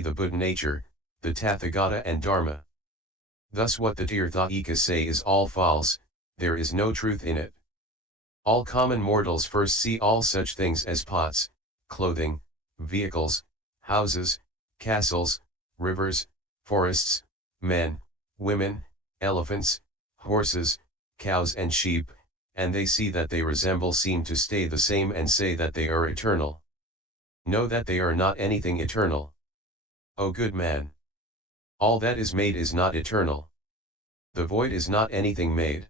see the Buddha nature, the Tathagata and Dharma. Thus what the Tirthayikas say is all false, there is no truth in it. All common mortals first see all such things as pots, clothing, vehicles, houses, castles, rivers, forests, men, women, elephants, horses, cows and sheep, and they see that they resemble seem to stay the same and say that they are eternal. Know that they are not anything eternal. O good man! All that is made is not eternal. The void is not anything made.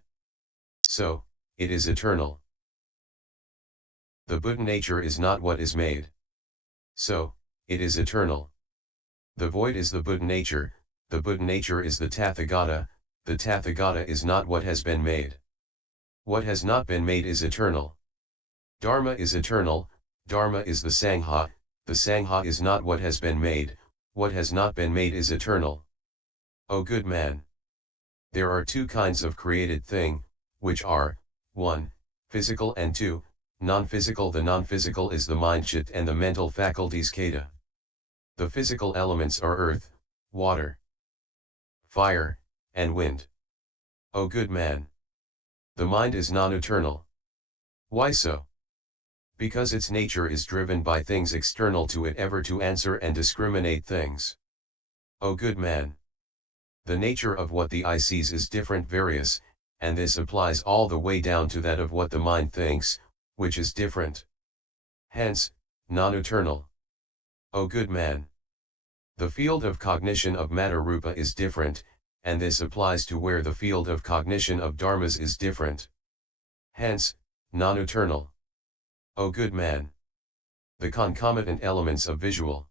So, it is eternal. The Buddha nature is not what is made. So, it is eternal. The void is the Buddha nature is the Tathagata is not what has been made. What has not been made is eternal. Dharma is eternal, Dharma is the Sangha is not what has been made, what has not been made is eternal. O good man! There are two kinds of created thing, which are, 1. Physical and 2. Non-physical. The non-physical is the mind chit and the mental faculties kata. The physical elements are earth, water, fire, and wind. O good man! The mind is non-eternal. Why so? Because its nature is driven by things external to it ever to answer and discriminate things. O good man! The nature of what the eye sees is different various, and this applies all the way down to that of what the mind thinks, which is different. Hence, non-eternal. O good man! The field of cognition of matter rupa is different, and this applies to where the field of cognition of dharmas is different. Hence, non-eternal. O good man! The concomitant elements of visual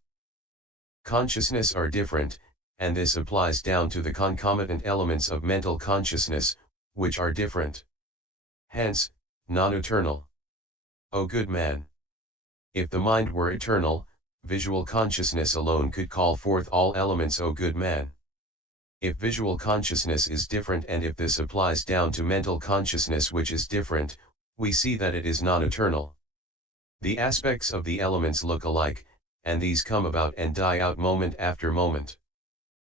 consciousness are different, and this applies down to the concomitant elements of mental consciousness, which are different. Hence, non-eternal. O good man! If the mind were eternal, visual consciousness alone could call forth all elements. O good man! If visual consciousness is different and if this applies down to mental consciousness which is different, we see that it is non-eternal. The aspects of the elements look alike, and these come about and die out moment after moment.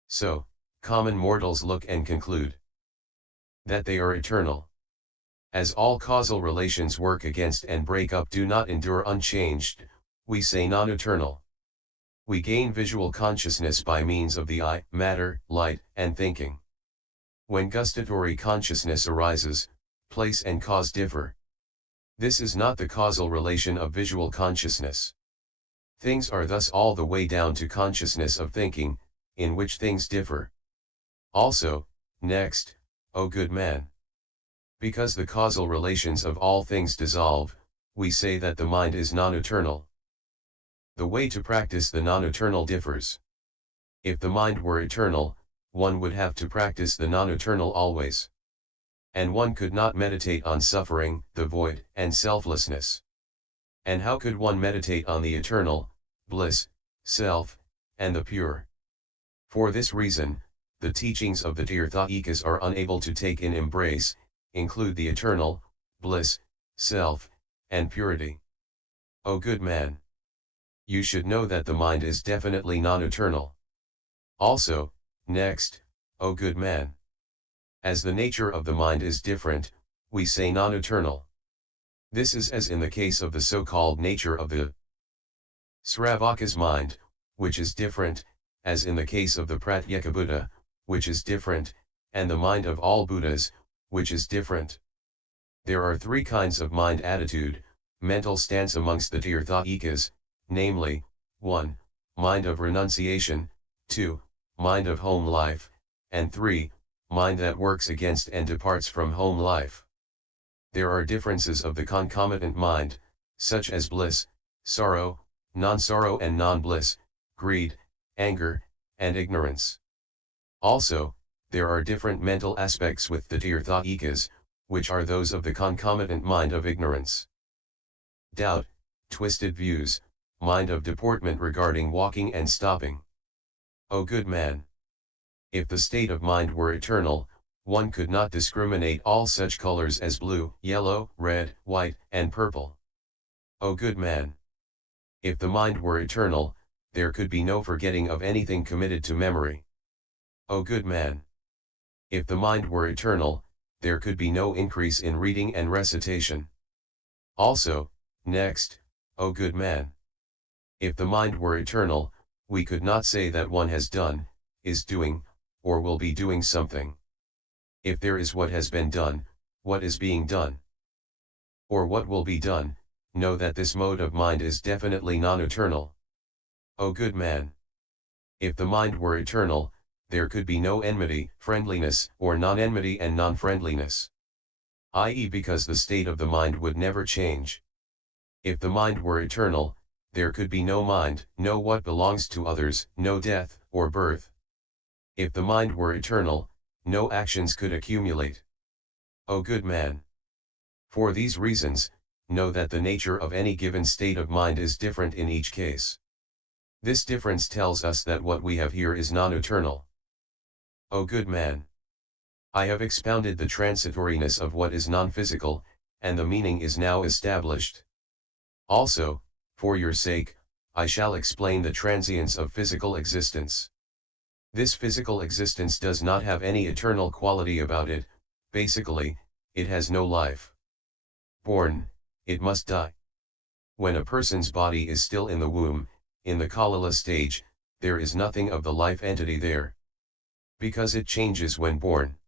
So, common mortals look and conclude that they are eternal. As all causal relations work against and break up do not endure unchanged, we say non-eternal. We gain visual consciousness by means of the eye, matter, light, and thinking. When gustatory consciousness arises, place and cause differ. This is not the causal relation of visual consciousness. Things are thus all the way down to consciousness of thinking, in which things differ. Also, next, O good man! Because the causal relations of all things dissolve, we say that the mind is non-eternal. The way to practice the non-eternal differs. If the mind were eternal, one would have to practice the non-eternal always. And one could not meditate on suffering, the void, and selflessness. And how could one meditate on the eternal, bliss, self, and the pure? For this reason, the teachings of the Tirthayikas are unable to take in embrace, include the eternal, bliss, self, and purity. O good man! You should know that the mind is definitely non-eternal. Also, next, O good man! As the nature of the mind is different, we say non-eternal. This is as in the case of the so-called nature of the Sravaka's mind, which is different, as in the case of the Pratyeka Buddha, which is different, and the mind of all Buddhas, which is different. There are three kinds of mind attitude, mental stance amongst the Tirthayikas, namely, 1. Mind of renunciation, 2. Mind of home life, and 3. Mind that works against and departs from home life. There are differences of the concomitant mind, such as bliss, sorrow, non-sorrow and non-bliss, greed, anger, and ignorance. Also, there are different mental aspects with the Tirthayikas, which are those of the concomitant mind of ignorance. Doubt, twisted views, mind of deportment regarding walking and stopping. O good man! If the state of mind were eternal, one could not discriminate all such colors as blue, yellow, red, white, and purple. O good man! If the mind were eternal, there could be no forgetting of anything committed to memory. O good man! If the mind were eternal, there could be no increase in reading and recitation. Also, next, O good man! If the mind were eternal, we could not say that one has done, is doing, or will be doing something. If there is what has been done, what is being done, or what will be done, know that this mode of mind is definitely non-eternal. O good man! If the mind were eternal, there could be no enmity, friendliness, or non-enmity and non-friendliness. I.e., because the state of the mind would never change. If the mind were eternal, there could be no mind, no what belongs to others, no death, or birth. If the mind were eternal, no actions could accumulate. O good man! For these reasons, know that the nature of any given state of mind is different in each case. This difference tells us that what we have here is non-eternal. O good man! I have expounded the transitoriness of what is non-physical, and the meaning is now established. Also, for your sake, I shall explain the transience of physical existence. This physical existence does not have any eternal quality about it. Basically, it has no life. Born, it must die. When a person's body is still in the womb, in the kalala stage, there is nothing of the life entity there, because it changes when born.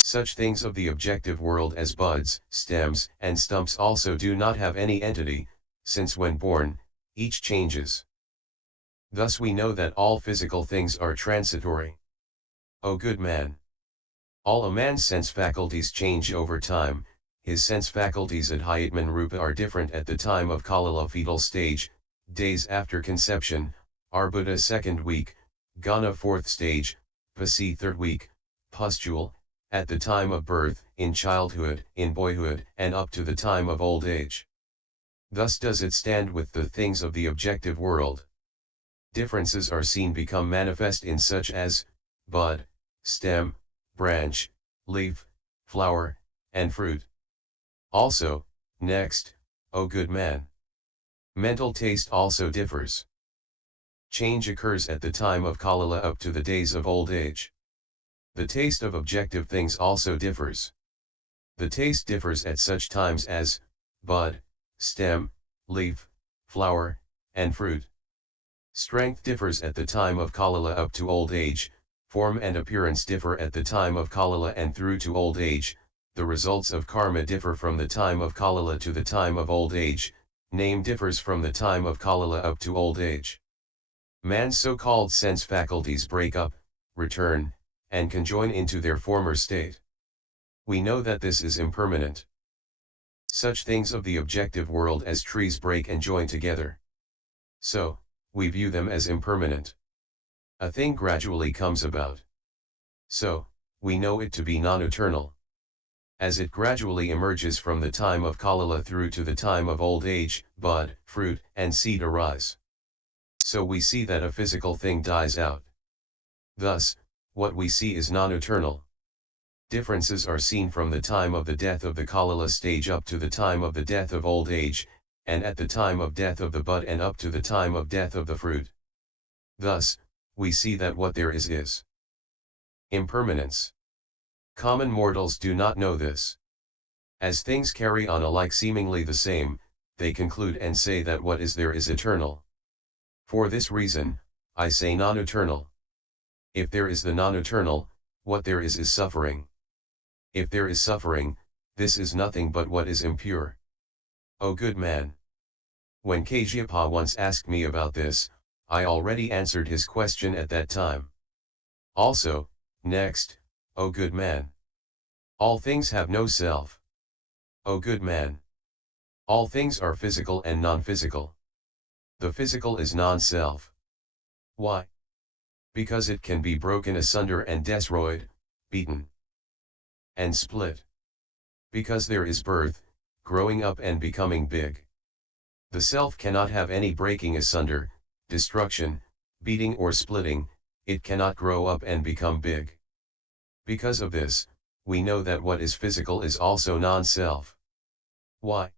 Such things of the objective world as buds, stems, and stumps also do not have any entity, since when born, each changes. Thus we know that all physical things are transitory. O good man! All a man's sense faculties change over time. His sense faculties at Hyatman Rupa are different at the time of Kalala fetal stage, days after conception, Arbudha second week, Ghana fourth stage, Pasi third week, pustule, at the time of birth, in childhood, in boyhood, and up to the time of old age. Thus does it stand with the things of the objective world. Differences are seen become manifest in such as, bud, stem, branch, leaf, flower, and fruit. Also, next, O good man! Mental taste also differs. Change occurs at the time of Kalala up to the days of old age. The taste of objective things also differs. The taste differs at such times as, bud, stem, leaf, flower, and fruit. Strength differs at the time of Kalala up to old age, form and appearance differ at the time of Kalala and through to old age, the results of karma differ from the time of Kalala to the time of old age, name differs from the time of Kalala up to old age. Man's so-called sense faculties break up, return, and conjoin into their former state. We know that this is impermanent. Such things of the objective world as trees break and join together. So, we view them as impermanent. A thing gradually comes about. So, we know it to be non-eternal. As it gradually emerges from the time of Kalala through to the time of old age, bud, fruit, and seed arise. So we see that a physical thing dies out. Thus, what we see is non-eternal. Differences are seen from the time of the death of the Kalala stage up to the time of the death of old age, and at the time of death of the bud and up to the time of death of the fruit. Thus, we see that what there is impermanence. Common mortals do not know this. As things carry on alike seemingly the same, they conclude and say that what is there is eternal. For this reason, I say non-eternal. If there is the non-eternal, what there is suffering. If there is suffering, this is nothing but what is impure. O good man! When Kajyapa once asked me about this, I already answered his question at that time. Also, next, O good man! All things have no self. O good man! All things are physical and non-physical. The physical is non-self. Why? Because it can be broken asunder and destroyed, beaten, and split. Because there is birth, growing up and becoming big. The self cannot have any breaking asunder, destruction, beating or splitting, it cannot grow up and become big. Because of this, we know that what is physical is also non-self. Why?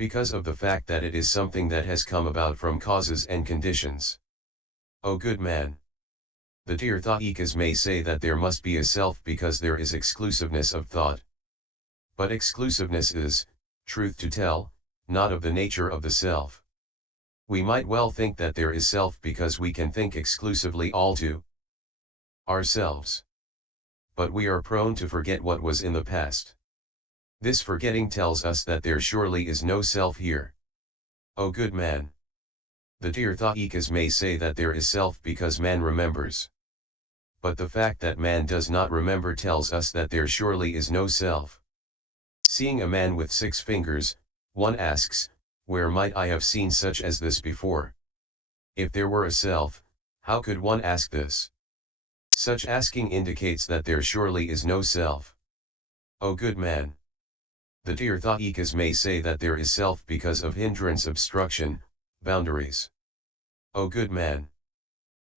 because of the fact that it is something that has come about from causes and conditions. O good man! The Tirthayikas may say that there must be a self because there is exclusiveness of thought. But exclusiveness is, truth to tell, not of the nature of the self. We might well think that there is self because we can think exclusively all to ourselves. But we are prone to forget what was in the past. This forgetting tells us that there surely is no self here. O good man! The Tirthayikas may say that there is self because man remembers. But the fact that man does not remember tells us that there surely is no self. Seeing a man with 6 fingers, one asks, where might I have seen such as this before? If there were a self, how could one ask this? Such asking indicates that there surely is no self. O good man! The Tirthayikas may say that there is self because of hindrance, obstruction, boundaries. O good man!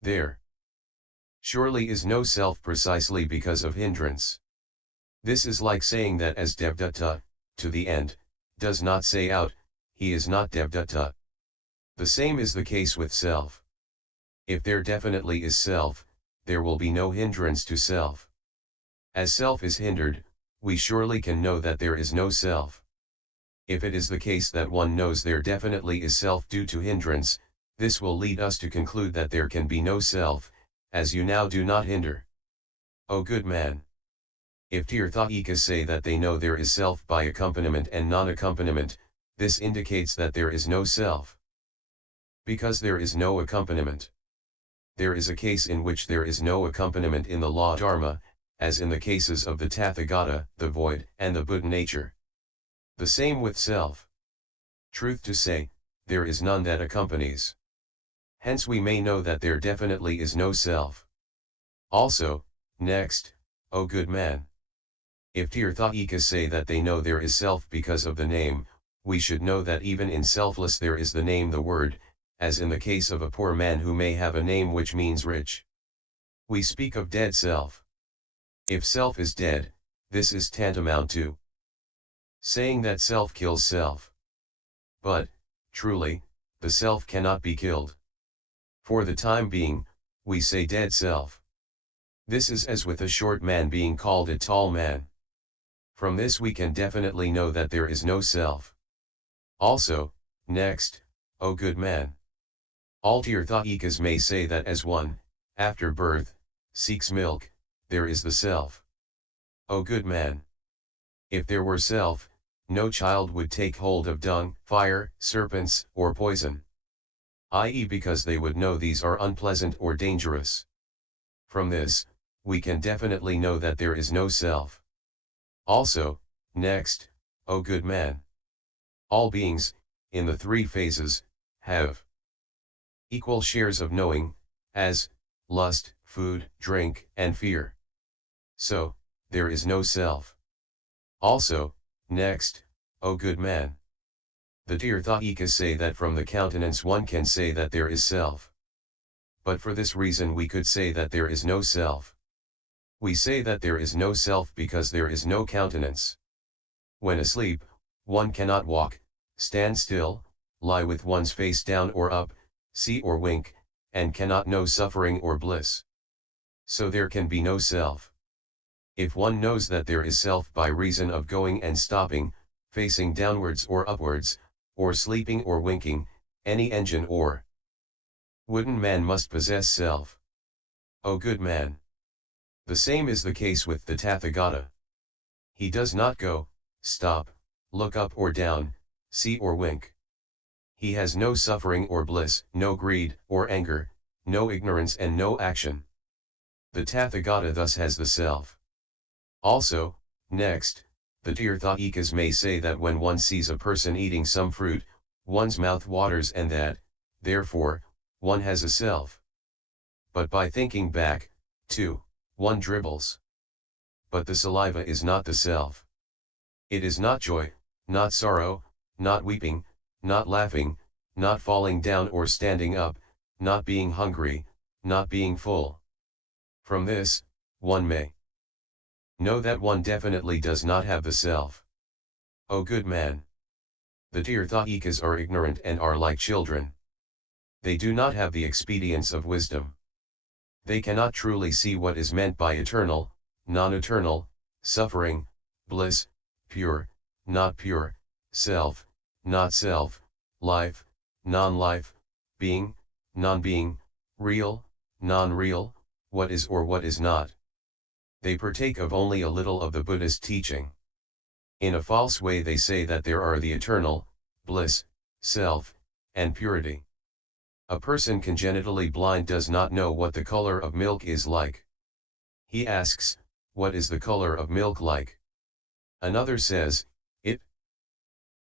There surely is no self precisely because of hindrance. This is like saying that as Devdatta, to the end, does not say out, he is not Devdatta. The same is the case with self. If there definitely is self, there will be no hindrance to self. As self is hindered, we surely can know that there is no self. If it is the case that one knows there definitely is self due to hindrance, this will lead us to conclude that there can be no self, as you now do not hinder. O good man! If Tirthayikas say that they know there is self by accompaniment and non-accompaniment, this indicates that there is no self. Because there is no accompaniment. There is a case in which there is no accompaniment in the law Dharma, as in the cases of the Tathagata, the void, and the Buddha nature. The same with self. Truth to say, there is none that accompanies. Hence we may know that there definitely is no self. Also, next, O good man! If Tirthayikas say that they know there is self because of the name, we should know that even in selfless there is the name, the word, as in the case of a poor man who may have a name which means rich. We speak of dead self. If self is dead, this is tantamount to saying that self kills self. But, truly, the self cannot be killed. For the time being, we say dead self. This is as with a short man being called a tall man. From this we can definitely know that there is no self. Also, next, O good man! All Tirthayikas may say that as one, after birth, seeks milk, there is the self. O good man! If there were self, no child would take hold of dung, fire, serpents, or poison. I.e. because they would know these are unpleasant or dangerous. From this, we can definitely know that there is no self. Also, next, O good man! All beings, in the 3 phases, have equal shares of knowing, as lust, food, drink, and fear. So, there is no self. Also, next, O good man! The Tirthayikas say that from the countenance one can say that there is self. But for this reason we could say that there is no self. We say that there is no self because there is no countenance. When asleep, one cannot walk, stand still, lie with one's face down or up, see or wink, and cannot know suffering or bliss. So there can be no self. If one knows that there is self by reason of going and stopping, facing downwards or upwards, or sleeping or winking, any engine or wooden man must possess self. O good man! The same is the case with the Tathagata. He does not go, stop, look up or down, see or wink. He has no suffering or bliss, no greed or anger, no ignorance and no action. The Tathagata thus has the self. Also, next, the Tirthayikas may say that when one sees a person eating some fruit, one's mouth waters and that, therefore, one has a self. But by thinking back, too, one dribbles. But the saliva is not the self. It is not joy, not sorrow, not weeping, not laughing, not falling down or standing up, not being hungry, not being full. From this, one may know that one definitely does not have the self. O good man! The Tirthayikas are ignorant and are like children. They do not have the expedience of wisdom. They cannot truly see what is meant by eternal, non-eternal, suffering, bliss, pure, not pure, self, not self, life, non-life, being, non-being, real, non-real, what is or what is not. They partake of only a little of the Buddhist teaching. In a false way they say that there are the eternal, bliss, self, and purity. A person congenitally blind does not know what the color of milk is like. He asks, what is the color of milk like? Another says, it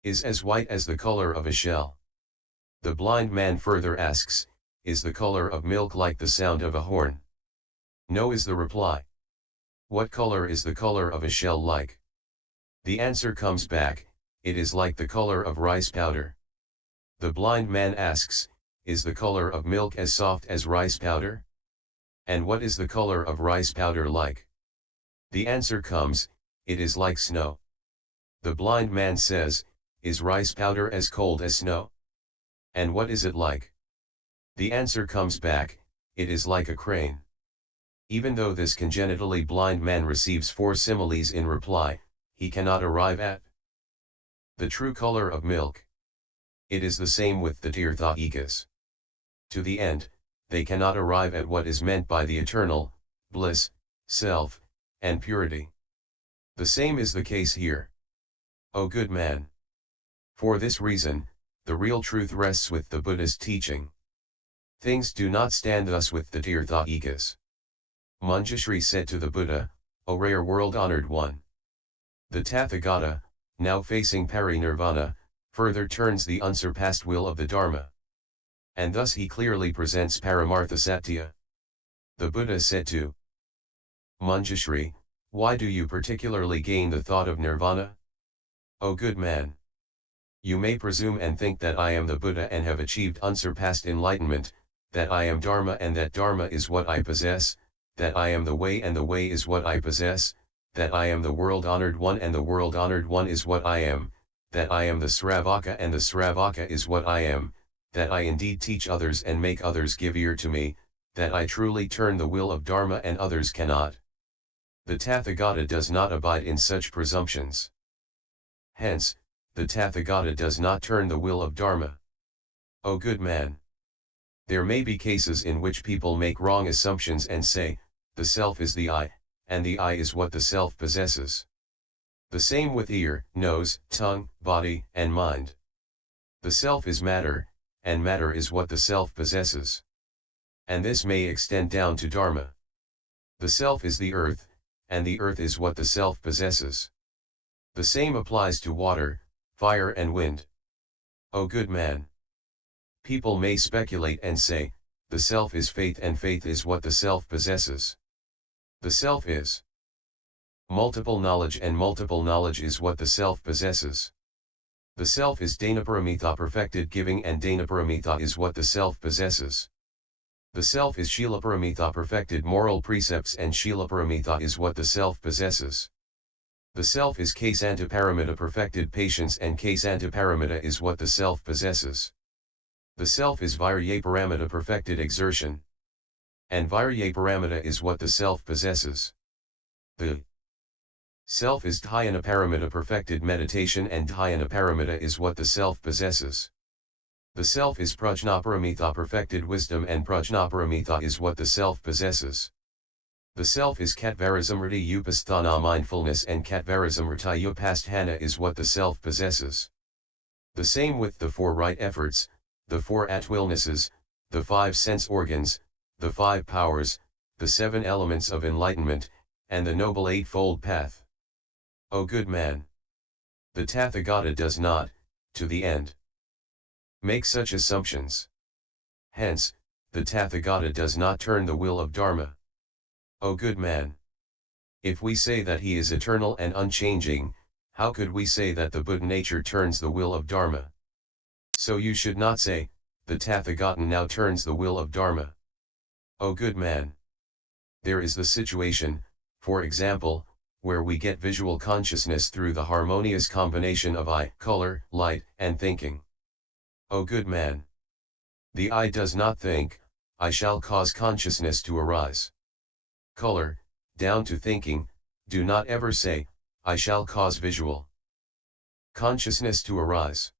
is as white as the color of a shell. The blind man further asks, is the color of milk like the sound of a horn? No is the reply. What color is the color of a shell like? The answer comes back, it is like the color of rice powder. The blind man asks, is the color of milk as soft as rice powder? And what is the color of rice powder like? The answer comes, it is like snow. The blind man says, is rice powder as cold as snow? And what is it like? The answer comes back, it is like a crane. Even though this congenitally blind man receives 4 similes in reply, he cannot arrive at the true color of milk. It is the same with the Tirthayikas. To the end, they cannot arrive at what is meant by the eternal, bliss, self, and purity. The same is the case here. O good man! For this reason, the real truth rests with the Buddhist teaching. Things do not stand thus with the Tirthayikas. Manjushri said to the Buddha, O rare world-honored one! The Tathagata, now facing parinirvana, further turns the unsurpassed will of the Dharma. And thus he clearly presents Paramartha Satya. The Buddha said to Manjushri, why do you particularly gain the thought of nirvana? O good man! You may presume and think that I am the Buddha and have achieved unsurpassed enlightenment, that I am Dharma and that Dharma is what I possess, that I am the way and the way is what I possess, that I am the world-honored one and the world-honored one is what I am, that I am the Sravaka and the Sravaka is what I am, that I indeed teach others and make others give ear to me, that I truly turn the will of Dharma and others cannot. The Tathagata does not abide in such presumptions. Hence, the Tathagata does not turn the will of Dharma. O good man! There may be cases in which people make wrong assumptions and say, the self is the I, and the I is what the self possesses. The same with ear, nose, tongue, body, and mind. The self is matter, and matter is what the self possesses. And this may extend down to Dharma. The self is the earth, and the earth is what the self possesses. The same applies to water, fire and wind. O good man! People may speculate and say, the self is faith and faith is what the self possesses. The self is multiple knowledge and multiple knowledge is what the self possesses. The self is Dhanaparamita perfected giving and Dhanaparamita is what the self possesses. The self is Shilaparamita perfected moral precepts and Shilaparamita is what the self possesses. The self is Kaisantaparamita perfected patience and Kaisantaparamita is what the self possesses. The self is Viryaparamita perfected exertion. And Viryaparamita is what the self possesses. The self is Dhyanaparamita perfected meditation and Dhyanaparamita is what the self possesses. The self is Prajnaparamita perfected wisdom and Prajnaparamita is what the self possesses. The self is Katvarasamriti Upasthana mindfulness and Katvarasamriti Upasthana is what the self possesses. The same with the 4 right efforts, the 4 at-willnesses, the 5 sense organs, the 5 powers, the 7 elements of enlightenment, and the noble eightfold path. O good man! The Tathagata does not, to the end, make such assumptions. Hence, the Tathagata does not turn the will of Dharma. O good man! If we say that he is eternal and unchanging, how could we say that the Buddha nature turns the will of Dharma? So you should not say, the Tathagata now turns the will of Dharma. O good man! There is the situation, for example, where we get visual consciousness through the harmonious combination of eye, color, light, and thinking. O good man! The eye does not think, I shall cause consciousness to arise. Color, down to thinking, do not ever say, I shall cause visual consciousness to arise.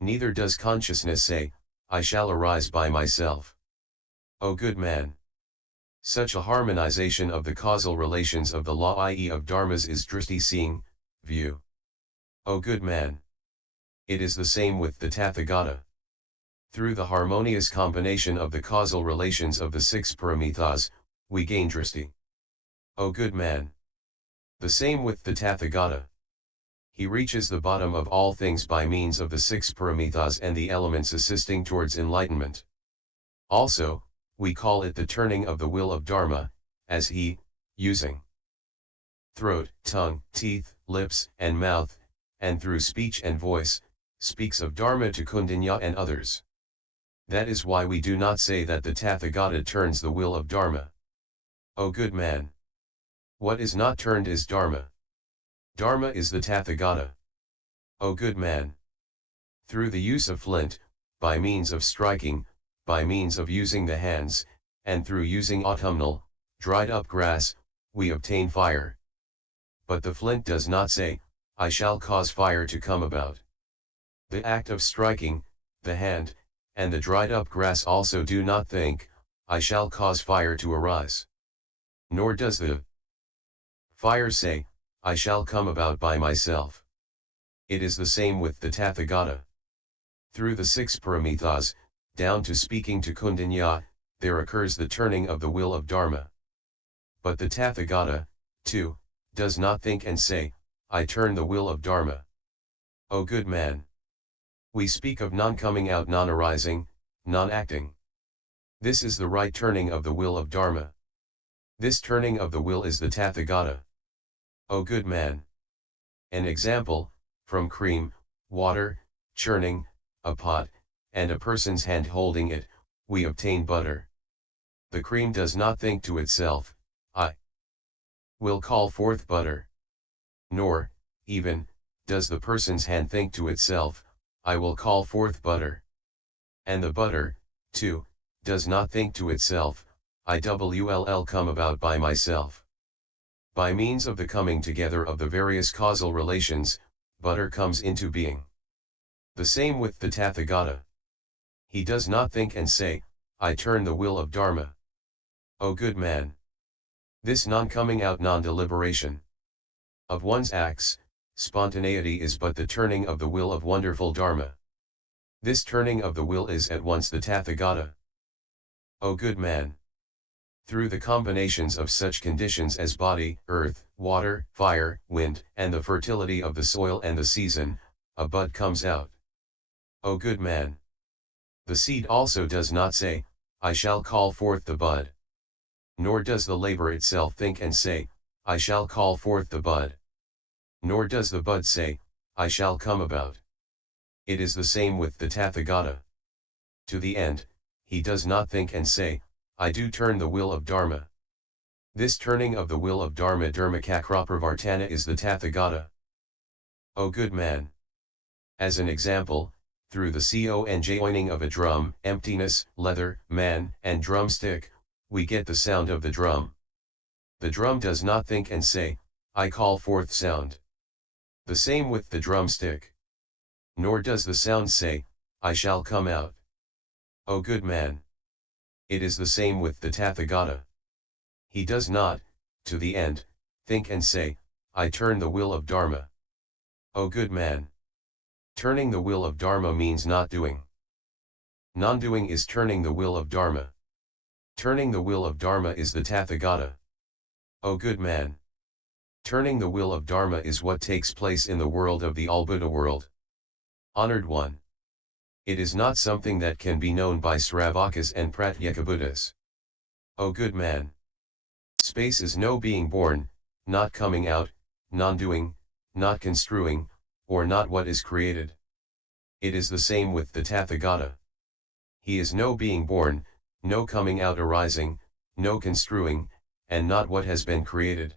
Neither does consciousness say, I shall arise by myself. O good man! Such a harmonization of the causal relations of the law, i.e. of dharmas, is drsti, seeing, view. O good man! It is the same with the Tathagata. Through the harmonious combination of the causal relations of the 6 paramitas, we gain drsti. O good man! The same with the Tathagata. He reaches the bottom of all things by means of the 6 paramitas and the elements assisting towards enlightenment. Also, we call it the turning of the will of Dharma, as he, using throat, tongue, teeth, lips, and mouth, and through speech and voice, speaks of Dharma to Kaundinya and others. That is why we do not say that the Tathagata turns the will of Dharma. O good man! What is not turned is Dharma. Dharma is the Tathagata. O good man! Through the use of flint, by means of striking, by means of using the hands, and through using autumnal, dried up grass, we obtain fire. But the flint does not say, I shall cause fire to come about. The act of striking, the hand, and the dried up grass also do not think, I shall cause fire to arise. Nor does the fire say, I shall come about by myself. It is the same with the Tathagata. Through the 6 paramitas, down to speaking to Kaundinya, there occurs the turning of the will of Dharma. But the Tathagata, too, does not think and say, I turn the will of Dharma. O good man! We speak of non-coming out, non-arising, non-acting. This is the right turning of the will of Dharma. This turning of the will is the Tathagata. O good man! An example, from cream, water, churning, a pot, and a person's hand holding it, we obtain butter. The cream does not think to itself, I will call forth butter. Nor, even, does the person's hand think to itself, I will call forth butter. And the butter, too, does not think to itself, I will come about by myself. By means of the coming together of the various causal relations, butter comes into being. The same with the Tathagata. He does not think and say, I turn the will of Dharma. O good man! This non-coming out, non-deliberation of one's acts, spontaneity, is but the turning of the will of wonderful Dharma. This turning of the will is at once the Tathagata. O good man! Through the combinations of such conditions as body, earth, water, fire, wind, and the fertility of the soil and the season, a bud comes out. O good man! The seed also does not say, I shall call forth the bud. Nor does the labor itself think and say, I shall call forth the bud. Nor does the bud say, I shall come about. It is the same with the Tathagata. To the end, he does not think and say, I do turn the will of Dharma. This turning of the will of Dharma, Dharmakakropravartana, is the Tathagata. O good man! As an example, through the conjoining of a drum, emptiness, leather, man, and drumstick, we get the sound of the drum. The drum does not think and say, I call forth sound. The same with the drumstick. Nor does the sound say, I shall come out. O good man! It is the same with the Tathagata. He does not, to the end, think and say, I turn the will of Dharma. O good man! Turning the will of Dharma means not doing. Non-doing is turning the will of Dharma. Turning the will of Dharma is the Tathagata. O good man! Turning the will of Dharma is what takes place in the world of the All-Buddha world. Honored one! It is not something that can be known by Sravakas and Pratyeka Buddhas. O good man! Space is no being born, not coming out, non-doing, not construing, or not what is created. It is the same with the Tathagata. He is no being born, no coming out arising, no construing, and not what has been created.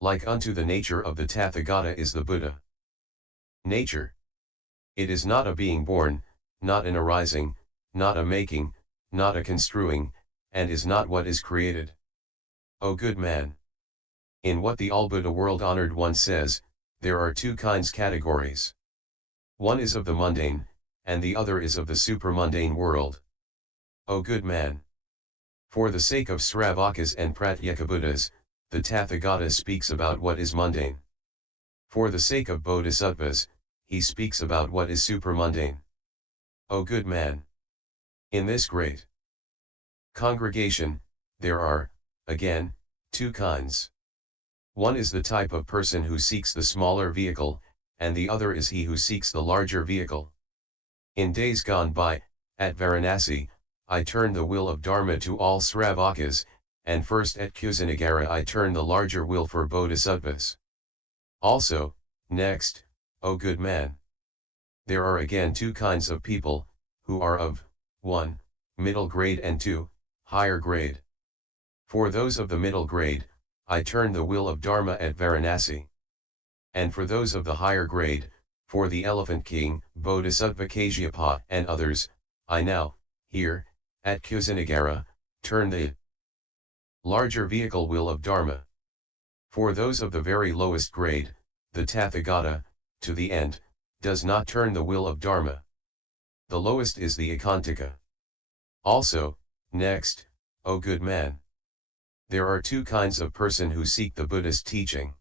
Like unto the nature of the Tathagata is the Buddha. Nature. It is not a being born, not an arising, not a making, not a construing, and is not what is created. O good man! In what the all-Buddha world honored one says, there are two kinds categories. One is of the mundane, and the other is of the supramundane world. O good man! For the sake of Sravakas and Pratyekabuddhas, the Tathagata speaks about what is mundane. For the sake of Bodhisattvas, he speaks about what is supramundane. O good man! In this great congregation, there are, again, two kinds. One is the type of person who seeks the smaller vehicle, and the other is he who seeks the larger vehicle. In days gone by, at Varanasi, I turned the will of Dharma to all Sravakas, and first at Kusinagara I turned the larger will for Bodhisattvas. Also, next, O good man! There are again two kinds of people, who are of, 1, middle grade and 2, higher grade. For those of the middle grade, I turned the will of Dharma at Varanasi. And for those of the higher grade, for the Elephant King, Bodhisattva Kasyapa and others, I now, here, at Kusinagara, turn the larger vehicle will of Dharma. For those of the very lowest grade, the Tathagata, to the end, does not turn the will of Dharma. The lowest is the Ekantaka. Also, next, O good man! There are two kinds of person who seek the Buddhist teaching.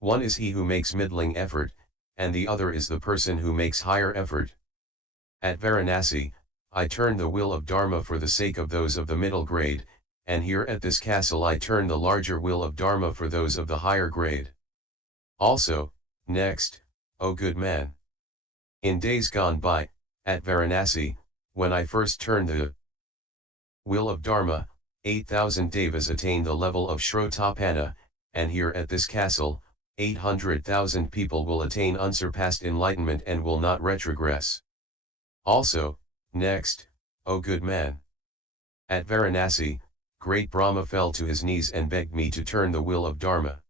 One is he who makes middling effort, and the other is the person who makes higher effort. At Varanasi, I turn the will of Dharma for the sake of those of the middle grade, and here at this castle I turn the larger will of Dharma for those of the higher grade. Also, next, O good man! In days gone by, at Varanasi, when I first turned the will of Dharma, 8,000 devas attained the level of Shrotapanna, and here at this castle, 800,000 people will attain unsurpassed enlightenment and will not retrogress. Also, next, O good man! At Varanasi, great Brahma fell to his knees and begged me to turn the will of Dharma.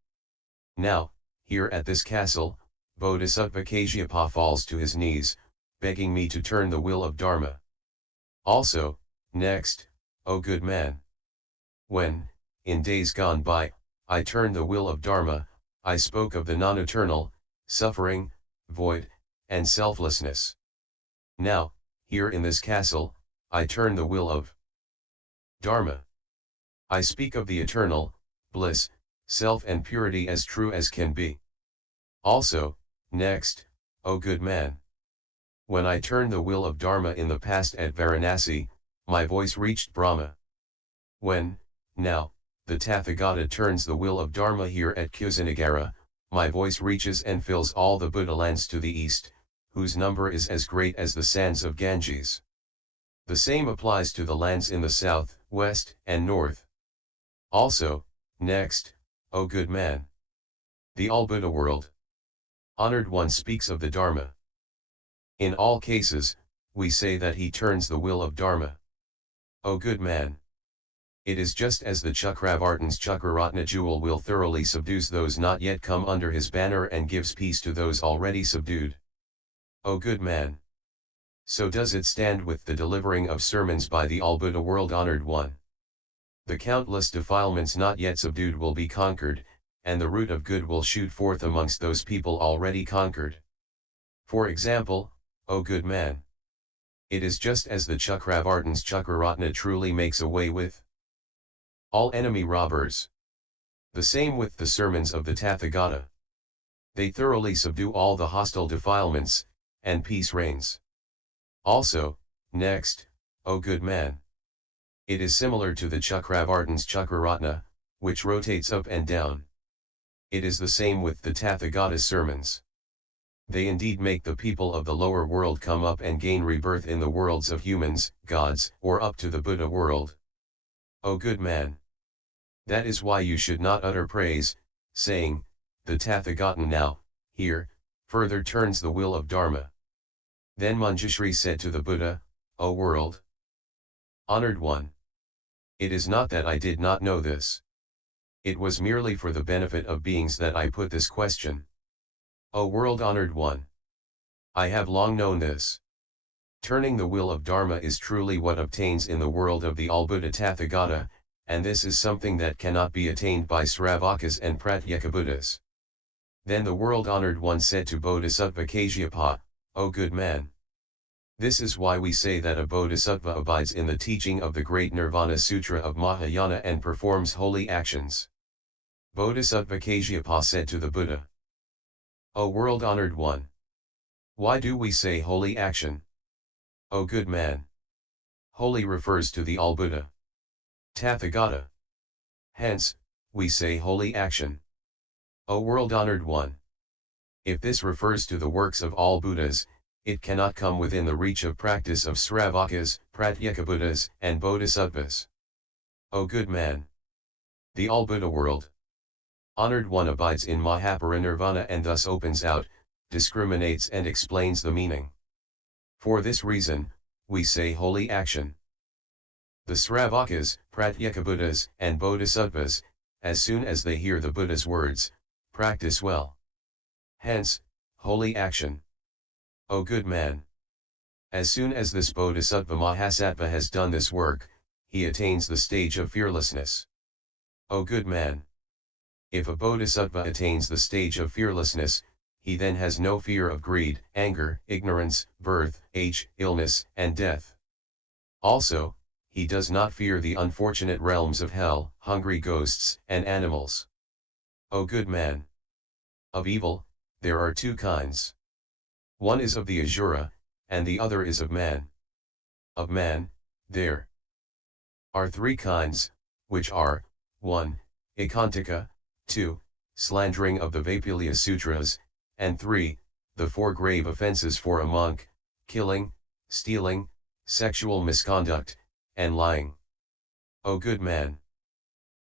Now, here at this castle, Bodhisattva Kasyapa falls to his knees, begging me to turn the will of Dharma. Also, next, O good man! When, in days gone by, I turned the will of Dharma, I spoke of the non-eternal, suffering, void, and selflessness. Now, here in this castle, I turn the will of Dharma. I speak of the eternal, bliss, self and purity as true as can be. Also, next, O good man! When I turned the will of Dharma in the past at Varanasi, my voice reached Brahma. When, now, the Tathagata turns the will of Dharma here at Kusinagara, my voice reaches and fills all the Buddha lands to the east, whose number is as great as the sands of Ganges. The same applies to the lands in the south, west, and north. Also, next, O good man! The all-Buddha world honored one speaks of the Dharma. In all cases, we say that he turns the will of Dharma. O good man! It is just as the Chakravartin's Chakraratna jewel will thoroughly subdues those not yet come under his banner and gives peace to those already subdued. O good man! So does it stand with the delivering of sermons by the all-Buddha world honored one. The countless defilements not yet subdued will be conquered, and the root of good will shoot forth amongst those people already conquered. For example, O good man! It is just as the Chakravartin's Chakraratna truly makes away with all enemy robbers. The same with the sermons of the Tathagata. They thoroughly subdue all the hostile defilements, and peace reigns. Also, next, O good man! It is similar to the Chakravartin's Chakraratna, which rotates up and down. It is the same with the Tathagata's sermons. They indeed make the people of the lower world come up and gain rebirth in the worlds of humans, gods, or up to the Buddha world. O good man! That is why you should not utter praise, saying, the Tathagata now, here, further turns the will of Dharma. Then Manjushri said to the Buddha, O world honored one! It is not that I did not know this. It was merely for the benefit of beings that I put this question. O world-honored one! I have long known this. Turning the wheel of Dharma is truly what obtains in the world of the all-Buddha Tathagata, and this is something that cannot be attained by Sravakas and Pratyekabuddhas. Then the world-honored one said to Bodhisattva Kasyapa, O good man! This is why we say that a bodhisattva abides in the teaching of the great Nirvana Sutra of Mahayana and performs holy actions. Bodhisattva Kasyapa said to the Buddha, O world-honored one! Why do we say holy action? O good man! Holy refers to the all-Buddha Tathagata. Hence, we say holy action. O world-honored one! If this refers to the works of all Buddhas, it cannot come within the reach of practice of Sravakas, Pratyekabuddhas, and Bodhisattvas. O good man! The all-Buddha world honored one abides in Mahaparinirvana and thus opens out, discriminates and explains the meaning. For this reason, we say holy action. The Sravakas, Pratyekabuddhas, and Bodhisattvas, as soon as they hear the Buddha's words, practice well. Hence, holy action. O good man! As soon as this Bodhisattva Mahasattva has done this work, he attains the stage of fearlessness. O good man! If a Bodhisattva attains the stage of fearlessness, he then has no fear of greed, anger, ignorance, birth, age, illness, and death. Also, he does not fear the unfortunate realms of hell, hungry ghosts, and animals. O good man! Of evil, there are two kinds. One is of the Asura, and the other is of man. Of man, there are three kinds, which are, 1. Ekantika, 2. Slandering of the Vaipulya Sutras, and 3. The four grave offenses for a monk, killing, stealing, sexual misconduct, and lying. O good man!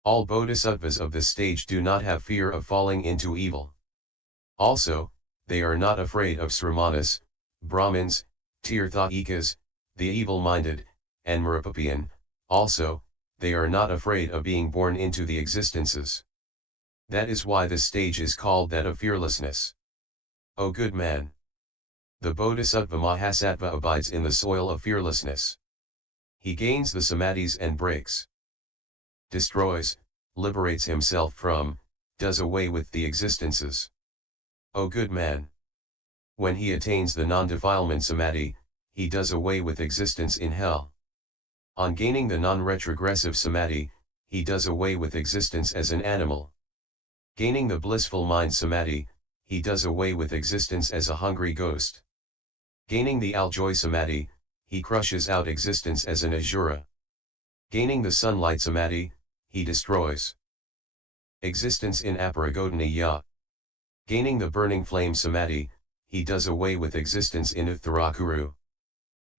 All bodhisattvas of this stage do not have fear of falling into evil. Also, they are not afraid of sramanas, Brahmins, tirthayikas, the evil-minded, and Marapapian. Also, they are not afraid of being born into the existences. That is why this stage is called that of fearlessness. O good man! The Bodhisattva Mahasattva abides in the soil of fearlessness. He gains the samadhis and breaks, destroys, liberates himself from, does away with the existences. O good man! When he attains the non-defilement samadhi, he does away with existence in hell. On gaining the non-retrogressive samadhi, he does away with existence as an animal. Gaining the blissful mind samadhi, he does away with existence as a hungry ghost. Gaining the aljoy samadhi, he crushes out existence as an asura. Gaining the sunlight samadhi, he destroys existence in aparagodaniya. Gaining the burning flame samadhi, he does away with existence in uttarakuru.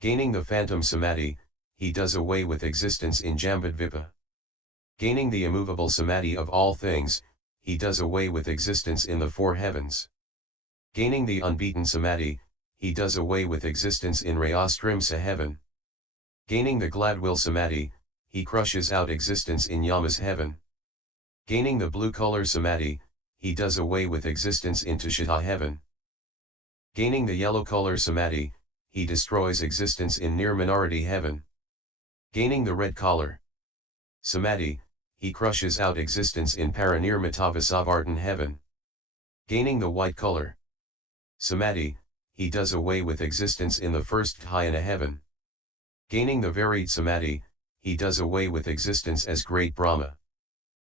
Gaining the phantom samadhi, he does away with existence in jambudvipa. Gaining the immovable samadhi of all things, he does away with existence in the four heavens. Gaining the unbeaten samadhi, he does away with existence in Rayastrimsa heaven. Gaining the gladwill samadhi, he crushes out existence in Yama's heaven. Gaining the blue color samadhi, he does away with existence in Tushita heaven. Gaining the yellow color samadhi, he destroys existence in Nirminority heaven. Gaining the red color samadhi, he crushes out existence in Paranirmitavasavartan heaven. Gaining the white color samadhi, he does away with existence in the first dhyana heaven. Gaining the varied samadhi, he does away with existence as great Brahma.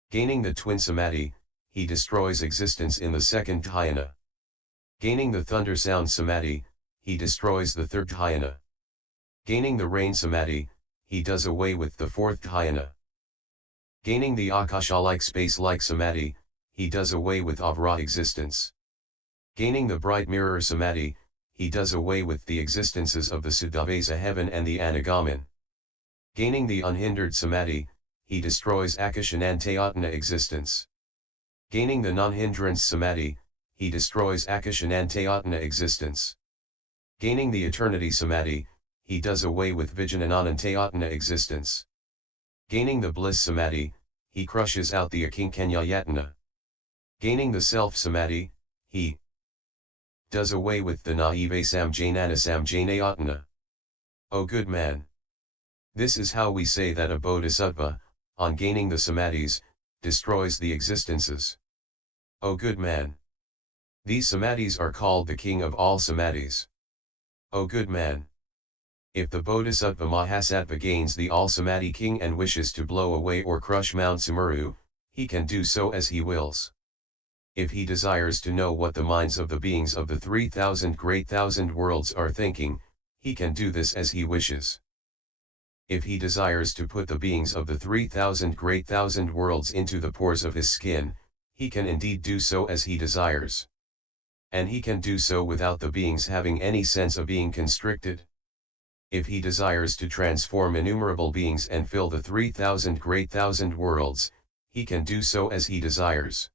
Gaining the twin samadhi, he destroys existence in the second dhyana. Gaining the thunder sound samadhi, he destroys the third dhyana. Gaining the rain samadhi, he does away with the fourth dhyana. Gaining the akasha-like space-like samadhi, he does away with avra existence. Gaining the bright mirror samadhi, he does away with the existences of the Siddhavesa heaven and the Anagamin. Gaining the unhindered samadhi, he destroys akashanantayatana existence. Gaining the non-hindrance samadhi, he destroys akashanantayatana existence. Gaining the eternity samadhi, he does away with vijnananantayatana existence. Gaining the bliss samadhi, he crushes out the akinkanyayatana. Gaining the self-samadhi, he does away with the naive samjnana. O good man! This is how we say that a bodhisattva, on gaining the samadhis, destroys the existences. O good man! These samadhis are called the king of all samadhis. O good man! If the bodhisattva Mahasattva gains the all-samadhi king and wishes to blow away or crush Mount Sumeru, he can do so as he wills. If he desires to know what the minds of the beings of the 3,000 great thousand worlds are thinking, he can do this as he wishes. If he desires to put the beings of the 3,000 great thousand worlds into the pores of his skin, he can indeed do so as he desires. And he can do so without the beings having any sense of being constricted. If he desires to transform innumerable beings and fill the 3,000 great thousand worlds, he can do so as he desires.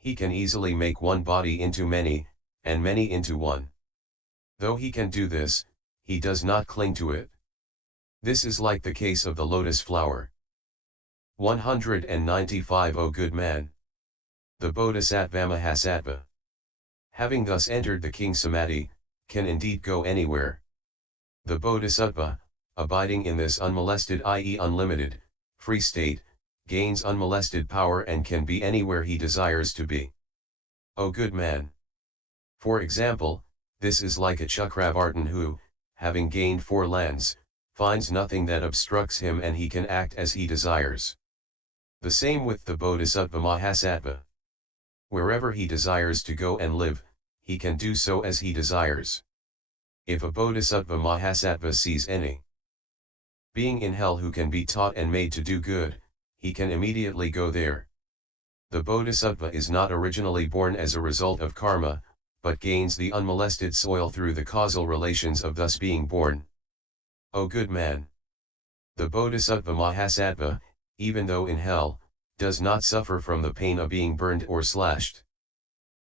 He can easily make one body into many, and many into one. Though he can do this, he does not cling to it. This is like the case of the lotus flower. 195 O good man! The Bodhisattva Mahasattva, having thus entered the King Samadhi, can indeed go anywhere. The Bodhisattva, abiding in this unmolested i.e. unlimited, free state, gains unmolested power and can be anywhere he desires to be. O good man! For example, this is like a Chakravartin who, having gained 4 lands, finds nothing that obstructs him and he can act as he desires. The same with the Bodhisattva Mahasattva. Wherever he desires to go and live, he can do so as he desires. If a Bodhisattva Mahasattva sees any being in hell who can be taught and made to do good, he can immediately go there. The Bodhisattva is not originally born as a result of karma, but gains the unmolested soil through the causal relations of thus being born. O good man! The Bodhisattva Mahasattva, even though in hell, does not suffer from the pain of being burned or slashed.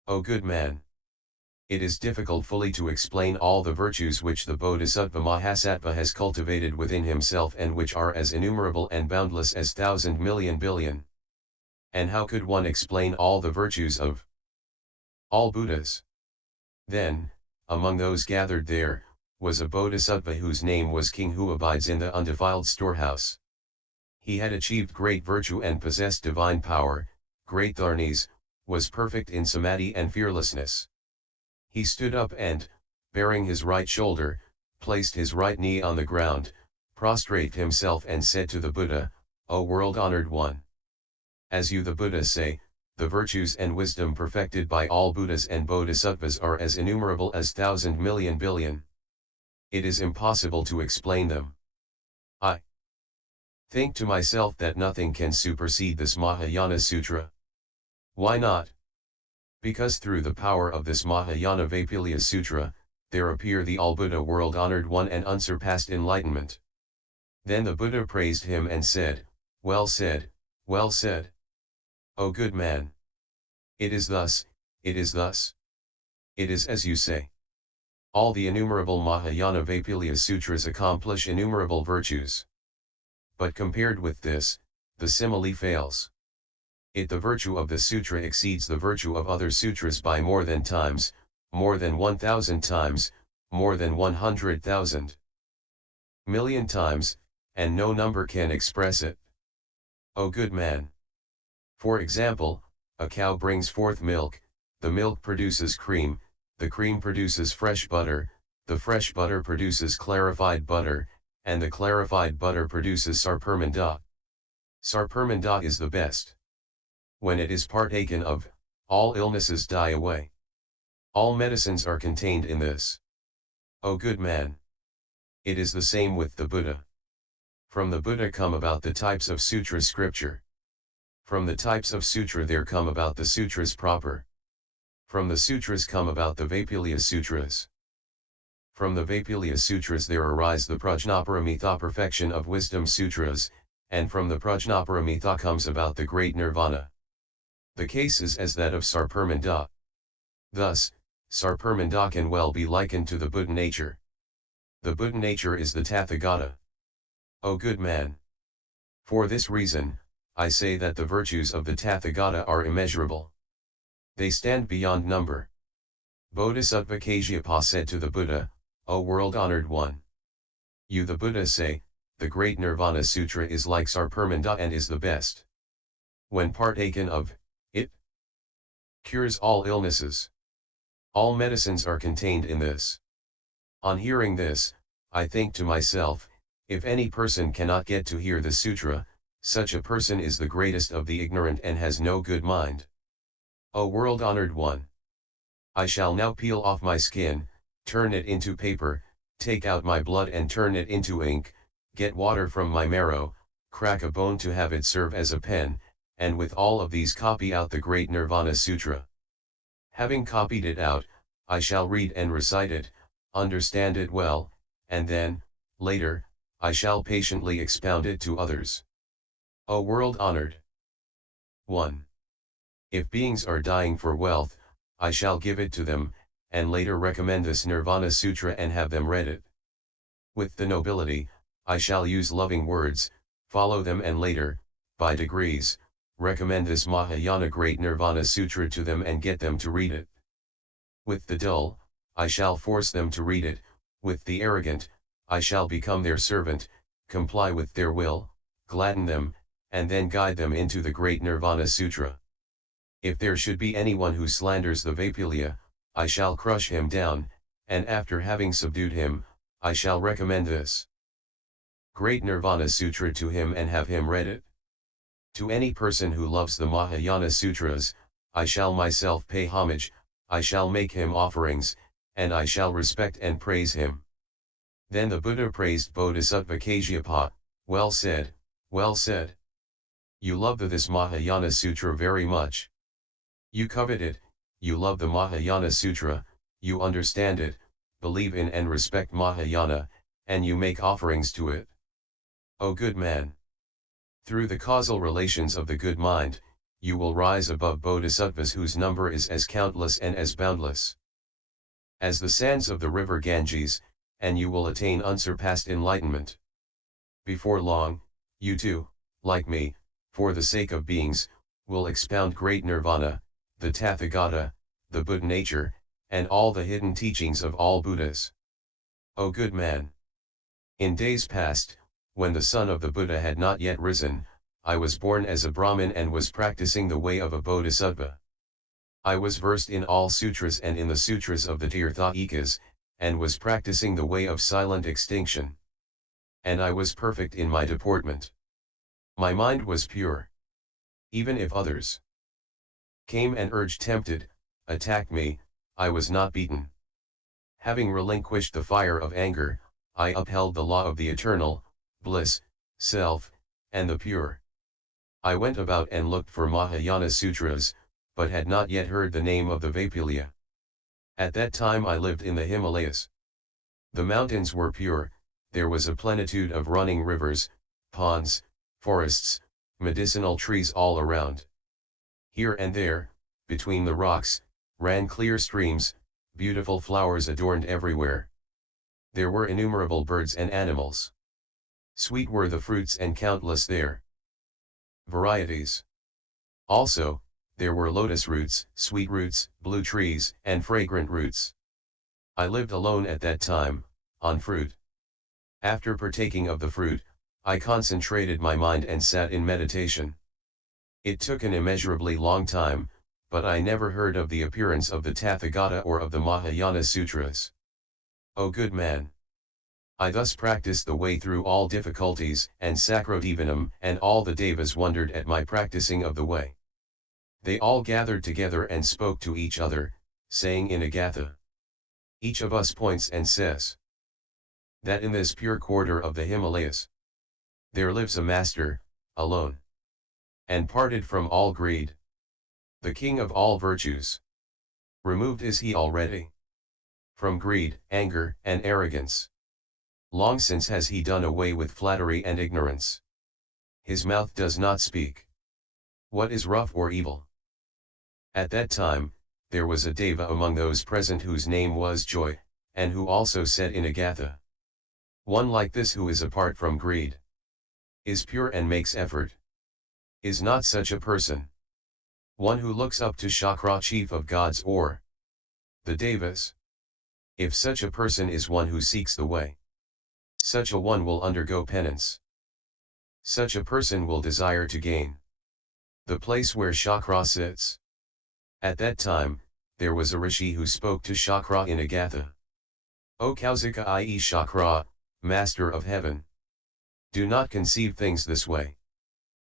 O good man! It is difficult fully to explain all the virtues which the Bodhisattva Mahasattva has cultivated within himself and which are as innumerable and boundless as 1,000 million billion. And how could one explain all the virtues of all Buddhas? Then, among those gathered there, was a Bodhisattva whose name was King who abides in the undefiled storehouse. He had achieved great virtue and possessed divine power, great dharmas, was perfect in samadhi and fearlessness. He stood up and, baring his right shoulder, placed his right knee on the ground, prostrate himself and said to the Buddha, O world-honored one! As you the Buddha say, the virtues and wisdom perfected by all Buddhas and Bodhisattvas are as innumerable as 1,000 million billion. It is impossible to explain them. I think to myself that nothing can supersede this Mahayana Sutra. Why not? Because through the power of this Mahayana Vaipilya Sutra, there appear the all-Buddha world-honored one and unsurpassed enlightenment. Then the Buddha praised him and said, Well said, well said. O good man! It is thus, it is thus. It is as you say. All the innumerable Mahayana Vaipilya Sutras accomplish innumerable virtues. But compared with this, the simile fails. The virtue of the sutra exceeds the virtue of other sutras by more than times, more than 1,000 times, more than 100,000 million times, and no number can express it. O good man! For example, a cow brings forth milk, the milk produces cream, the cream produces fresh butter, the fresh butter produces clarified butter, and the clarified butter produces sarpermanda. Sarpermanda is the best. When it is partaken of, all illnesses die away. All medicines are contained in this. O good man! It is the same with the Buddha. From the Buddha come about the types of sutra scripture. From the types of sutra there come about the sutras proper. From the sutras come about the Vaipilya Sutras. From the Vaipilya Sutras there arise the Prajnaparamita perfection of wisdom sutras, and from the Prajnaparamita comes about the great Nirvana. The case is as that of Sarpermanda. Thus, Sarpermanda can well be likened to the Buddha nature. The Buddha nature is the Tathagata. O good man! For this reason, I say that the virtues of the Tathagata are immeasurable. They stand beyond number. Bodhisattva Kasyapa said to the Buddha, O world-honored one. You the Buddha say, the great Nirvana Sutra is like Sarpermanda and is the best. When partaken of, it cures all illnesses. All medicines are contained in this. On hearing this, I think to myself, if any person cannot get to hear the sutra, such a person is the greatest of the ignorant and has no good mind. O world-honored one! I shall now peel off my skin, turn it into paper, take out my blood and turn it into ink, get water from my marrow, crack a bone to have it serve as a pen, and with all of these copy out the great Nirvana Sutra. Having copied it out, I shall read and recite it, understand it well, and then, later, I shall patiently expound it to others. O world-honored 1. If beings are dying for wealth, I shall give it to them, and later recommend this Nirvana Sutra and have them read it. With the nobility, I shall use loving words, follow them and later, by degrees, recommend this Mahayana great Nirvana Sutra to them and get them to read it. With the dull, I shall force them to read it, with the arrogant, I shall become their servant, comply with their will, gladden them, and then guide them into the great Nirvana Sutra. If there should be anyone who slanders the Vapulya, I shall crush him down, and after having subdued him, I shall recommend this great Nirvana Sutra to him and have him read it. To any person who loves the Mahayana Sutras, I shall myself pay homage, I shall make him offerings, and I shall respect and praise him. Then the Buddha praised Bodhisattva Kasyapa, well said, well said. You love this Mahayana Sutra very much. You covet it, you love the Mahayana Sutra, you understand it, believe in and respect Mahayana, and you make offerings to it. O good man! Through the causal relations of the good mind, you will rise above bodhisattvas whose number is as countless and as boundless as the sands of the river Ganges, and you will attain unsurpassed enlightenment. Before long, you too, like me, for the sake of beings, will expound great Nirvana, the Tathagata, the Buddha nature, and all the hidden teachings of all Buddhas. O good man! In days past, when the son of the Buddha had not yet risen, I was born as a Brahmin and was practicing the way of a bodhisattva. I was versed in all sutras and in the sutras of the Tirthayikas, and was practicing the way of silent extinction. And I was perfect in my deportment. My mind was pure. Even if others came and urged, tempted, attacked me, I was not beaten. Having relinquished the fire of anger, I upheld the law of the eternal, bliss, self, and the pure. I went about and looked for Mahayana Sutras, but had not yet heard the name of the Vapulya. At that time I lived in the Himalayas. The mountains were pure, there was a plenitude of running rivers, ponds, forests, medicinal trees all around. Here and there, between the rocks, ran clear streams, beautiful flowers adorned everywhere. There were innumerable birds and animals. Sweet were the fruits and countless their varieties. Also, there were lotus roots, sweet roots, blue trees, and fragrant roots. I lived alone at that time, on fruit. After partaking of the fruit, I concentrated my mind and sat in meditation. It took an immeasurably long time, but I never heard of the appearance of the Tathagata or of the Mahayana Sutras. O good man! I thus practiced the way through all difficulties, and Sakrodevanam and all the Devas wondered at my practicing of the way. They all gathered together and spoke to each other, saying in a gatha. Each of us points and says that in this pure quarter of the Himalayas, there lives a master, alone, and parted from all greed, the king of all virtues. Removed is he already from greed, anger, and arrogance. Long since has he done away with flattery and ignorance. His mouth does not speak what is rough or evil. At that time, there was a Deva among those present whose name was Joy, and who also said in Agatha, one like this who is apart from greed, is pure and makes effort, Is not such a person one who looks up to Chakra, chief of gods, or the Devas? If such a person is one who seeks the way, such a one will undergo penance. Such a person will desire to gain the place where Chakra sits. At that time, there was a rishi who spoke to Chakra in a gatha. O Kausika, i.e. Chakra, master of heaven, do not conceive things this way.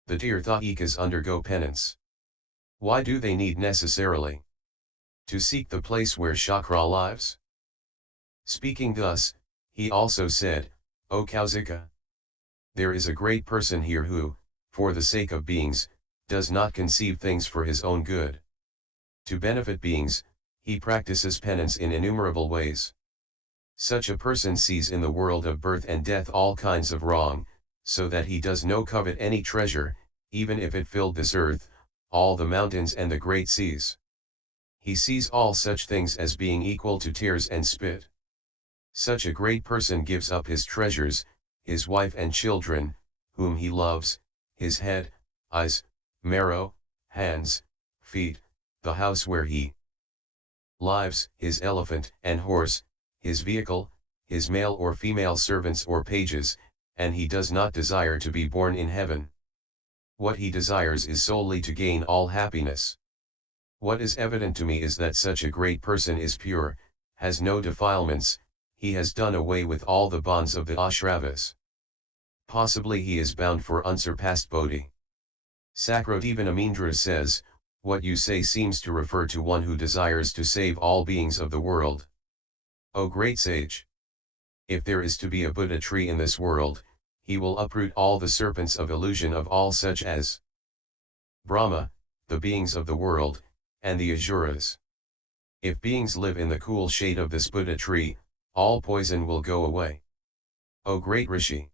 The Tirthayikas undergo penance. Why do they need necessarily to seek the place where Chakra lives? Speaking thus, he also said, O Kausika, there is a great person here who, for the sake of beings, does not conceive things for his own good. To benefit beings, he practices penance in innumerable ways. Such a person sees in the world of birth and death all kinds of wrong, so that he does no covet any treasure, even if it filled this earth, all the mountains and the great seas. He sees all such things as being equal to tears and spit. Such a great person gives up his treasures, his wife and children, whom he loves, his head, eyes, marrow, hands, feet, the house where he lives, his elephant and horse, his vehicle, his male or female servants or pages, and he does not desire to be born in heaven. What he desires is solely to gain all happiness. What is evident to me is that such a great person is pure, has no defilements, he has done away with all the bonds of the ashravas. Possibly he is bound for unsurpassed bodhi. Sakrodevan Amindra says, what you say seems to refer to one who desires to save all beings of the world. O great sage! If there is to be a Buddha tree in this world, he will uproot all the serpents of illusion of all such as Brahma, the beings of the world, and the Asuras. If beings live in the cool shade of this Buddha tree, all poison will go away. O great Rishi!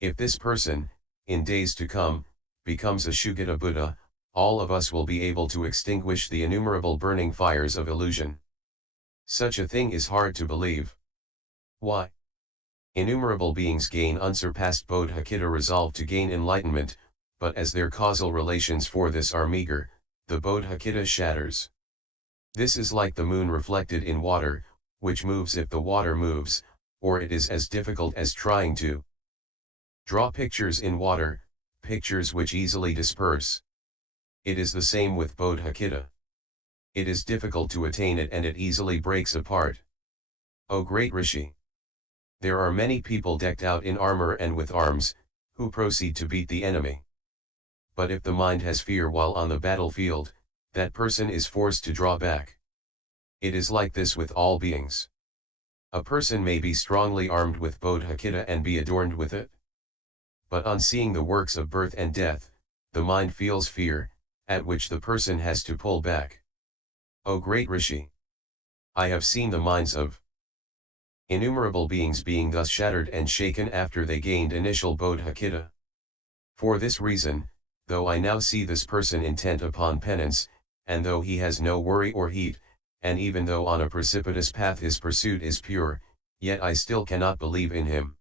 If this person, in days to come, becomes a Shugata Buddha, all of us will be able to extinguish the innumerable burning fires of illusion. Such a thing is hard to believe. Why? Innumerable beings gain unsurpassed bodhicitta resolve to gain enlightenment, but as their causal relations for this are meager, the bodhicitta shatters. This is like the moon reflected in water, which moves if the water moves, or it is as difficult as trying to draw pictures in water, pictures which easily disperse. It is the same with bodhicitta. It is difficult to attain it and it easily breaks apart. O great Rishi! There are many people decked out in armor and with arms, who proceed to beat the enemy. But if the mind has fear while on the battlefield, that person is forced to draw back. It is like this with all beings. A person may be strongly armed with bodhicitta and be adorned with it. But on seeing the works of birth and death, the mind feels fear, at which the person has to pull back. O great Rishi! I have seen the minds of innumerable beings being thus shattered and shaken after they gained initial bodhicitta. For this reason, though I now see this person intent upon penance, and though he has no worry or heat, and even though on a precipitous path his pursuit is pure, yet I still cannot believe in him.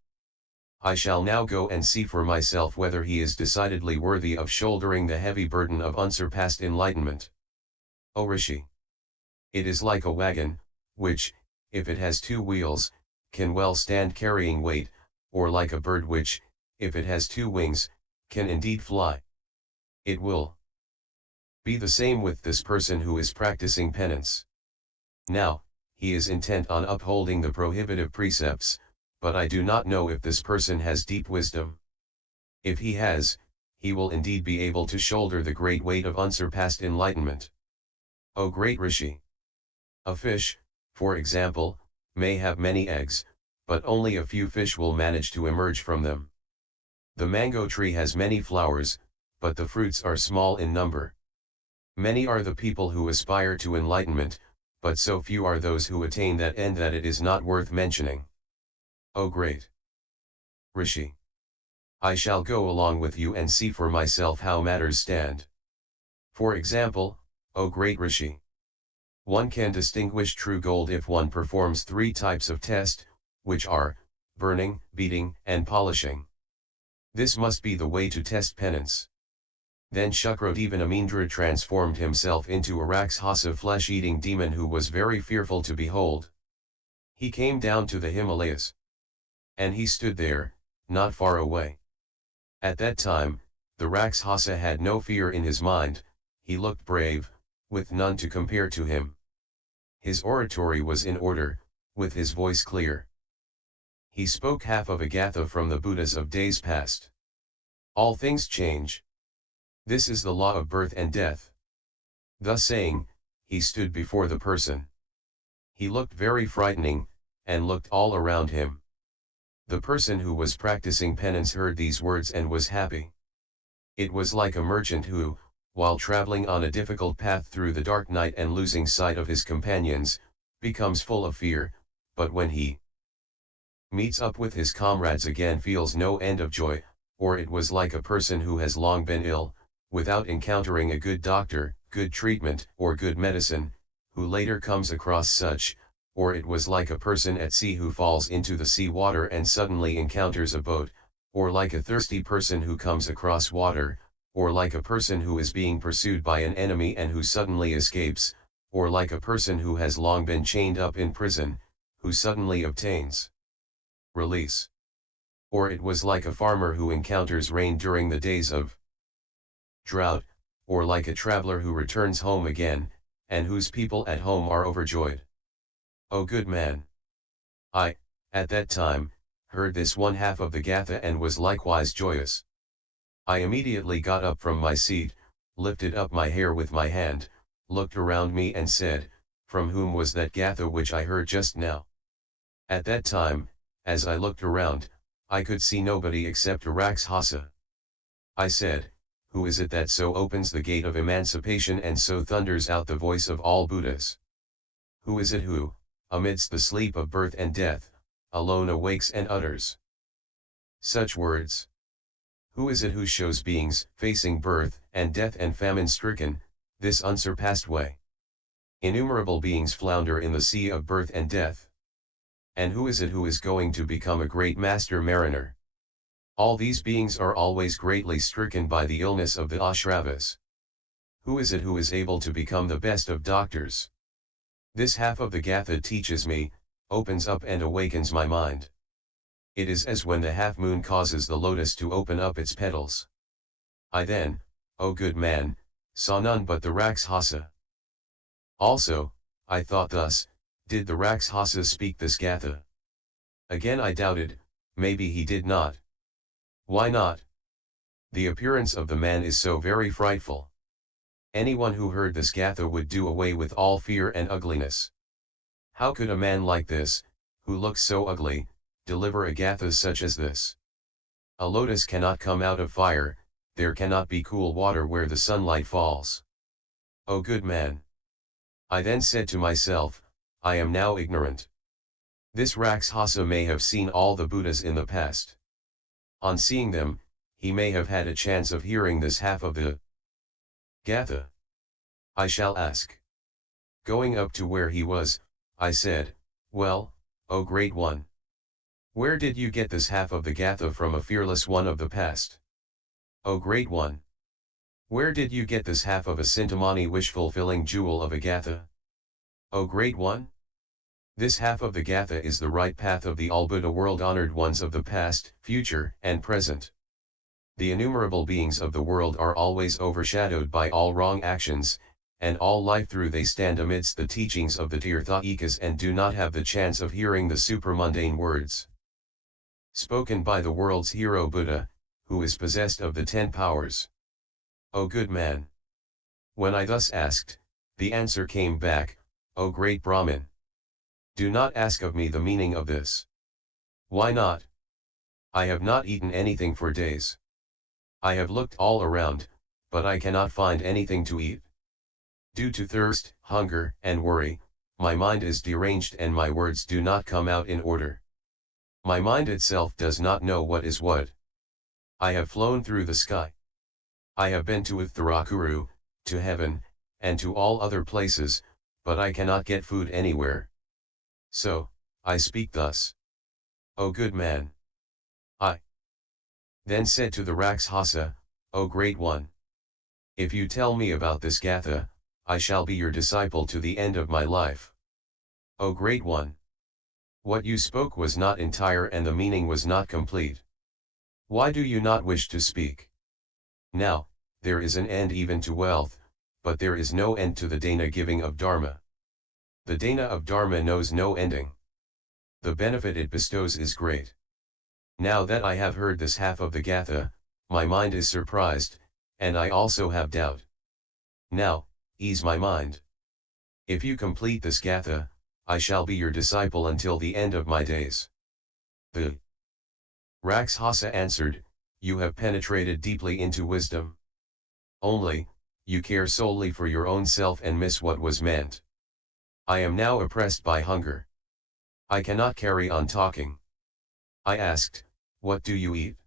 I shall now go and see for myself whether he is decidedly worthy of shouldering the heavy burden of unsurpassed enlightenment. O Rishi! It is like a wagon, which, if it has two wheels, can well stand carrying weight, or like a bird which, if it has two wings, can indeed fly. It will be the same with this person who is practicing penance. Now, he is intent on upholding the prohibitive precepts, but I do not know if this person has deep wisdom. If he has, he will indeed be able to shoulder the great weight of unsurpassed enlightenment. O great Rishi! A fish, for example, may have many eggs, but only a few fish will manage to emerge from them. The mango tree has many flowers, but the fruits are small in number. Many are the people who aspire to enlightenment, but so few are those who attain that end that it is not worth mentioning. O great Rishi! I shall go along with you and see for myself how matters stand. For example, O great Rishi! One can distinguish true gold if one performs 3 types of test, which are, burning, beating, and polishing. This must be the way to test penance. Then Shukradeva Namindra transformed himself into a Rakshasa flesh-eating demon who was very fearful to behold. He came down to the Himalayas. And he stood there, not far away. At that time, the Rakshasa had no fear in his mind, he looked brave, with none to compare to him. His oratory was in order, with his voice clear. He spoke half of a gatha from the Buddhas of days past. All things change. This is the law of birth and death. Thus saying, he stood before the person. He looked very frightening, and looked all around him. The person who was practicing penance heard these words and was happy. It was like a merchant who, while traveling on a difficult path through the dark night and losing sight of his companions, becomes full of fear, but when he meets up with his comrades again feels no end of joy. Or it was like a person who has long been ill, without encountering a good doctor, good treatment, or good medicine, who later comes across such. Or it was like a person at sea who falls into the sea water and suddenly encounters a boat, or like a thirsty person who comes across water, or like a person who is being pursued by an enemy and who suddenly escapes, or like a person who has long been chained up in prison, who suddenly obtains release. Or it was like a farmer who encounters rain during the days of drought, or like a traveler who returns home again, and whose people at home are overjoyed. O good man! I, at that time, heard this one half of the gatha and was likewise joyous. I immediately got up from my seat, lifted up my hair with my hand, looked around me and said, from whom was that gatha which I heard just now? At that time, as I looked around, I could see nobody except a Rakshasa. I said, who is it that so opens the gate of emancipation and so thunders out the voice of all Buddhas? Who is it who, amidst the sleep of birth and death, alone awakes and utters such words? Who is it who shows beings, facing birth, and death and famine-stricken, this unsurpassed way? Innumerable beings flounder in the sea of birth and death. And who is it who is going to become a great master mariner? All these beings are always greatly stricken by the illness of the ashravas. Who is it who is able to become the best of doctors? This half of the gatha teaches me, opens up and awakens my mind. It is as when the half-moon causes the lotus to open up its petals. I then, O good man, saw none but the Rakshasa. Also, I thought thus, did the Rakshasa speak this gatha? Again I doubted, maybe he did not. Why not? The appearance of the man is so very frightful. Anyone who heard this gatha would do away with all fear and ugliness. How could a man like this, who looks so ugly, deliver a gatha such as this? A lotus cannot come out of fire, there cannot be cool water where the sunlight falls. O good man! I then said to myself, I am now ignorant. This Rakshasa may have seen all the Buddhas in the past. On seeing them, he may have had a chance of hearing this half of the gatha. I shall ask. Going up to where he was, I said, well, O great one! Where did you get this half of the gatha from, a fearless one of the past? O great one! Where did you get this half of a Sintamani wish-fulfilling jewel of a gatha? O great one! This half of the gatha is the right path of the all-Buddha world-honored ones of the past, future, and present. The innumerable beings of the world are always overshadowed by all wrong actions, and all life through they stand amidst the teachings of the Tirthayikas and do not have the chance of hearing the supramundane words spoken by the world's hero Buddha, who is possessed of the 10 powers. O good man! When I thus asked, the answer came back, O great Brahmin! Do not ask of me the meaning of this. Why not? I have not eaten anything for days. I have looked all around, but I cannot find anything to eat. Due to thirst, hunger, and worry, my mind is deranged and my words do not come out in order. My mind itself does not know what is what. I have flown through the sky. I have been to Uttarakuru, to heaven, and to all other places, but I cannot get food anywhere. So, I speak thus. O good man! I then said to the Rakshasa, O great one! If you tell me about this Gatha, I shall be your disciple to the end of my life. O Great One! What you spoke was not entire and the meaning was not complete. Why do you not wish to speak? Now, there is an end even to wealth, but there is no end to the dana giving of Dharma. The dana of Dharma knows no ending. The benefit it bestows is great. Now that I have heard this half of the Gatha, my mind is surprised, and I also have doubt. Now, ease my mind. If you complete this Gatha, I shall be your disciple until the end of my days. The Rakshasa answered, you have penetrated deeply into wisdom. Only, you care solely for your own self and miss what was meant. I am now oppressed by hunger. I cannot carry on talking. I asked, what do you eat?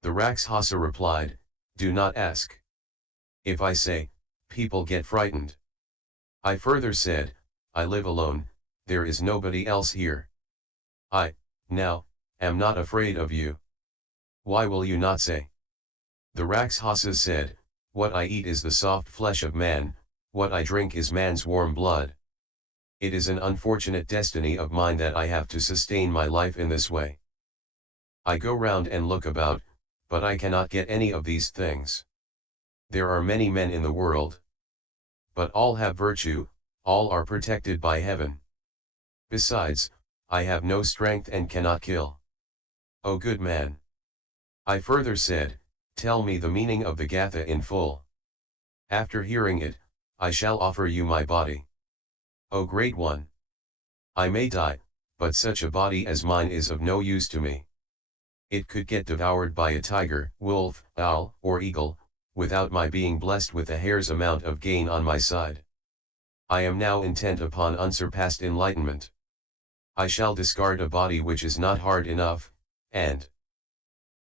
The Rakshasa replied, do not ask. If I say, people get frightened. I further said, I live alone, there is nobody else here. I, now, am not afraid of you. Why will you not say? The Rakshasa said, what I eat is the soft flesh of man, what I drink is man's warm blood. It is an unfortunate destiny of mine that I have to sustain my life in this way. I go round and look about, but I cannot get any of these things. There are many men in the world. But all have virtue, all are protected by heaven. Besides, I have no strength and cannot kill. O good man! I further said, tell me the meaning of the Gatha in full. After hearing it, I shall offer you my body. O Great One! I may die, but such a body as mine is of no use to me. It could get devoured by a tiger, wolf, owl, or eagle, without my being blessed with a hair's amount of gain on my side. I am now intent upon unsurpassed enlightenment. I shall discard a body which is not hard enough, and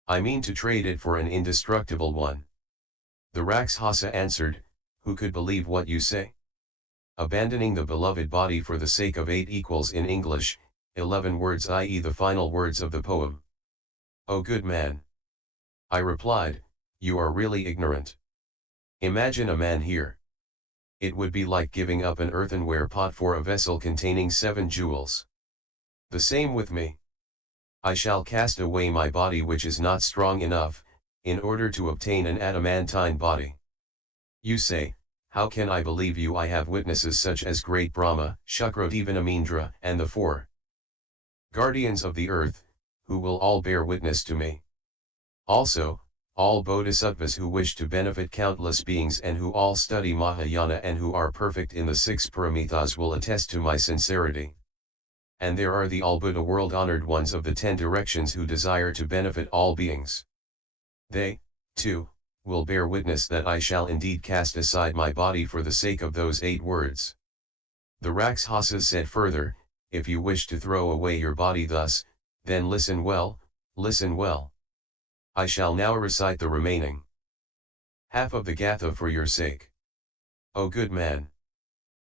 I mean to trade it for an indestructible one. The Rakshasa answered, who could believe what you say? Abandoning the beloved body for the sake of 8 equals in English, 11 words, i.e. the final words of the poem. O good man! I replied, you are really ignorant. Imagine a man here. It would be like giving up an earthenware pot for a vessel containing 7 jewels. The same with me. I shall cast away my body which is not strong enough, in order to obtain an adamantine body. You say, how can I believe you? I have witnesses such as great Brahma, Shukrodevanamindra, and the 4 guardians of the earth, who will all bear witness to me. Also, all bodhisattvas who wish to benefit countless beings and who all study Mahayana and who are perfect in the 6 paramitas will attest to my sincerity. And there are the all-Buddha world-honored ones of the 10 directions who desire to benefit all beings. They, too, will bear witness that I shall indeed cast aside my body for the sake of those 8 words. The Rakshasa said further, if you wish to throw away your body thus, then listen well, listen well. I shall now recite the remaining half of the Gatha for your sake. O good man!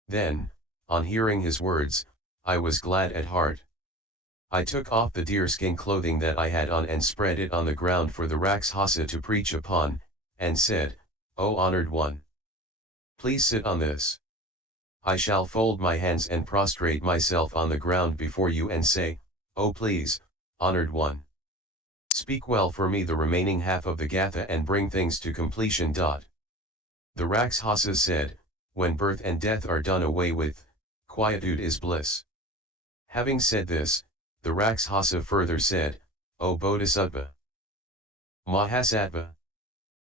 Then, on hearing his words, I was glad at heart. I took off the deerskin clothing that I had on and spread it on the ground for the Rakshasa to preach upon, and said, O honored one! Please sit on this. I shall fold my hands and prostrate myself on the ground before you and say, O please, honored one! Speak well for me the remaining half of the Gatha and bring things to completion. The Rakshasa said, when birth and death are done away with, quietude is bliss. Having said this, the Rakshasa further said, O Bodhisattva! Mahasattva!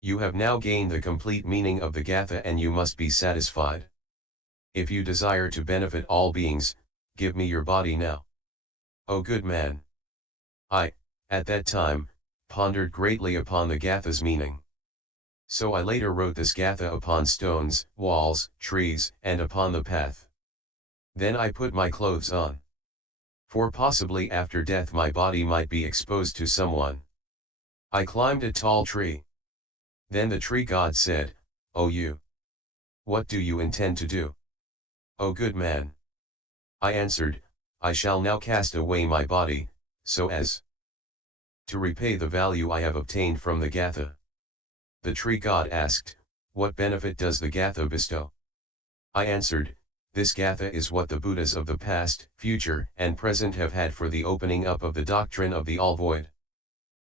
You have now gained the complete meaning of the Gatha and you must be satisfied. If you desire to benefit all beings, give me your body now. O good man! I, at that time, pondered greatly upon the Gatha's meaning. So I later wrote this Gatha upon stones, walls, trees, and upon the path. Then I put my clothes on. For possibly after death my body might be exposed to someone. I climbed a tall tree. Then the tree god said, O you! What do you intend to do? O good man! I answered, I shall now cast away my body, so as to repay the value I have obtained from the Gatha. The tree god asked, What benefit does the Gatha bestow? I answered, this Gatha is what the Buddhas of the past, future, and present have had for the opening up of the doctrine of the all-void.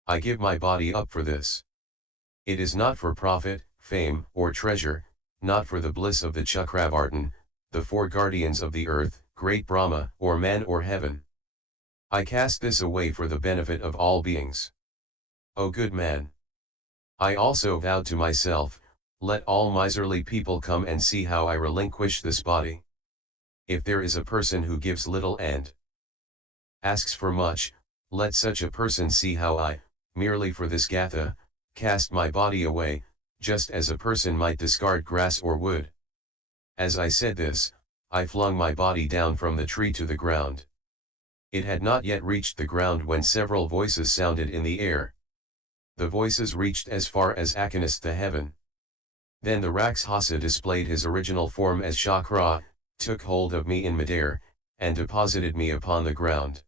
I give my body up for this. It is not for profit, fame, or treasure, not for the bliss of the Chakravartin, the four guardians of the earth, great Brahma, or man or heaven. I cast this away for the benefit of all beings. O good man! I also vowed to myself, let all miserly people come and see how I relinquish this body. If there is a person who gives little and asks for much, let such a person see how I, merely for this Gatha, cast my body away, just as a person might discard grass or wood. As I said this, I flung my body down from the tree to the ground. It had not yet reached the ground when several voices sounded in the air. The voices reached as far as Akanis the heaven. Then the Rakshasa displayed his original form as Shakra, took hold of me in midair, and deposited me upon the ground.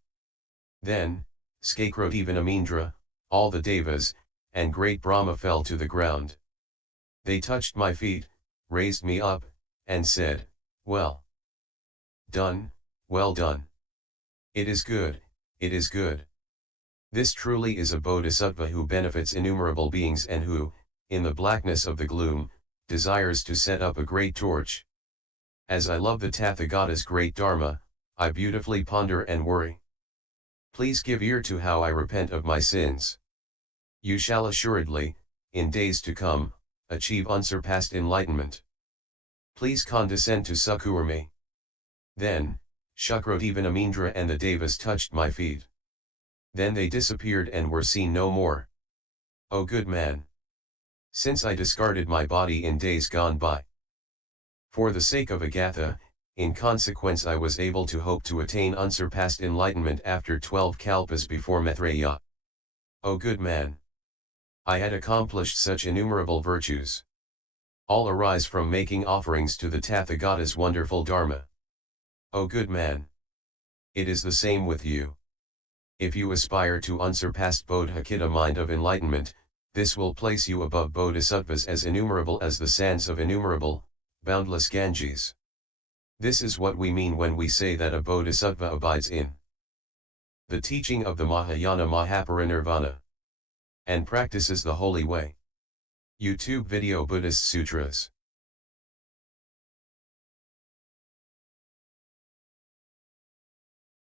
Then, Skakrotivanamindra, all the Devas, and great Brahma fell to the ground. They touched my feet, raised me up, and said, well done, well done. It is good, it is good. This truly is a bodhisattva who benefits innumerable beings and who, in the blackness of the gloom, desires to set up a great torch. As I love the Tathagata's great Dharma, I beautifully ponder and worry. Please give ear to how I repent of my sins. You shall assuredly, in days to come, achieve unsurpassed enlightenment. Please condescend to succor me. Then, Shakrotivanamindra and the Devas touched my feet. Then they disappeared and were seen no more. O good man! Since I discarded my body in days gone by, for the sake of Agatha, in consequence I was able to hope to attain unsurpassed enlightenment after 12 kalpas before Maitreya. O good man! I had accomplished such innumerable virtues. All arise from making offerings to the Tathagata's wonderful Dharma. O good man! It is the same with you. If you aspire to unsurpassed bodhicitta mind of enlightenment, this will place you above bodhisattvas as innumerable as the sands of innumerable, boundless Ganges. This is what we mean when we say that a bodhisattva abides in the teaching of the Mahayana Mahaparinirvana and practices the holy way. YouTube video Buddhist Sutras.